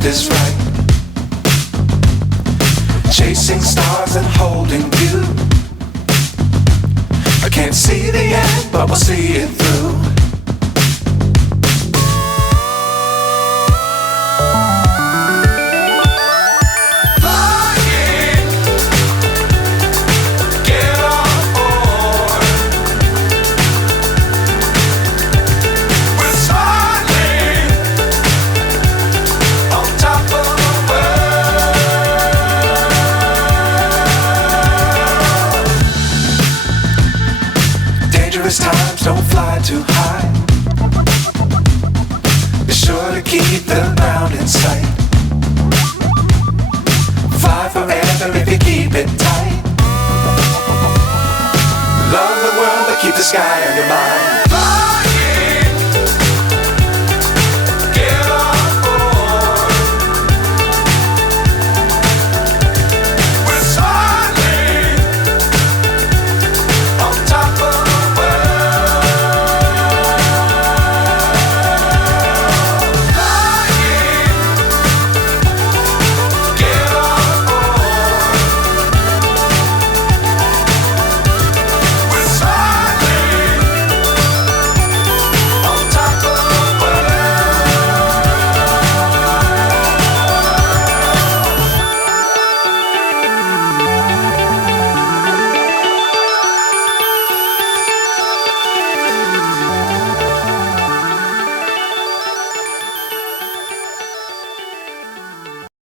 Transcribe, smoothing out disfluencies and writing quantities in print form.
left is right. Chasing stars and holding you. I can't see the end, but we'll see it through. Times don't fly too high. Be sure to keep the ground in sight. Fly forever if you keep it tight. Love the world but keep the sky on your mind.